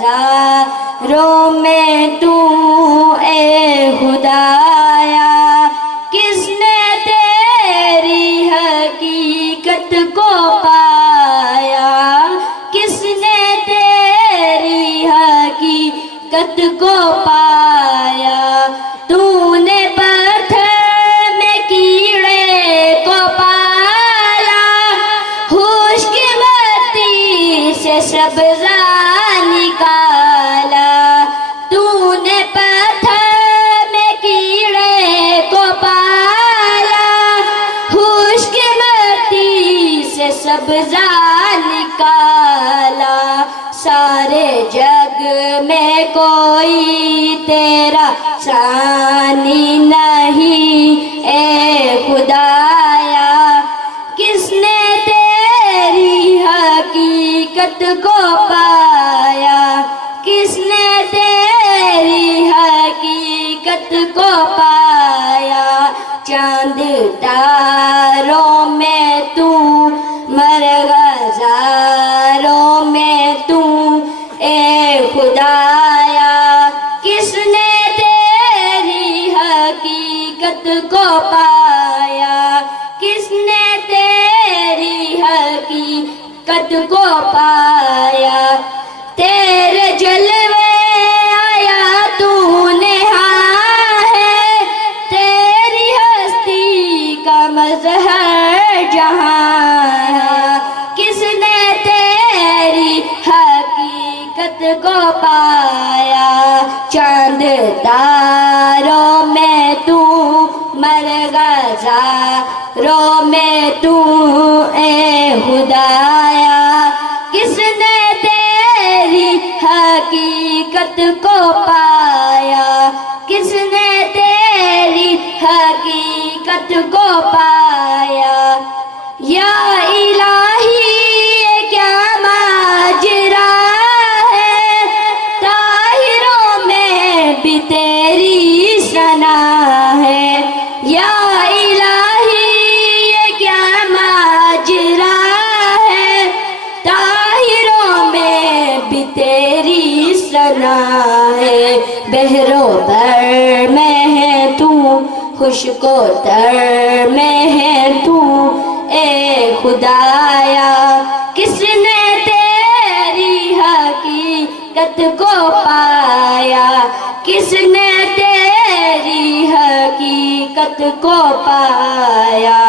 ہزاروں میں تو اے خدایا، کس نے تیری حقیقت کو پایا، کس نے تیری حقیقت کو پایا، تو نے پتھر میں کیڑے کو پالا، ہوش کی بتی سے سبزہ نکالا، تو نے پتھر میں کیڑے کو پالا، ہوش کی بتی سے سبزہ نکالا، سارے جگ میں کوئی تیرا ثانی نہیں اے خدایا، کس نے تیری حقیقت کو پایا، کس نے تیری حقیقت کو پایا، چاند تاروں میں تو مرغ ہزاروں میں تو اے خدایا، کس نے تیری حقیقت کو پایا، کس نے تیری حقیقت کو پایا، تیرے جلوے آیا تو نہاں ہے، تیری ہستی کا مظہر جہاں ہے، کس نے تیری حقیقت کو پایا، چاند تاروں میں تو مرغ ہزاروں میں تو اے خدایا، کس نے تیری حقیقت کو پایا، کس نے تیری حقیقت کو پایا، یا الہی یہ کیا ماجرا ہے، طاہروں میں بھی تیری ثنا ہے، یا الہی یہ کیا ماجرا ہے، طاہروں میں بھی تیری ثنا ہے، بحر و بر میں ہے تو، خشک و تر میں ہے تو اے خدایا، کس نے تیری حقیقت کو پایا، کس نے تیری حقیقت کو پایا۔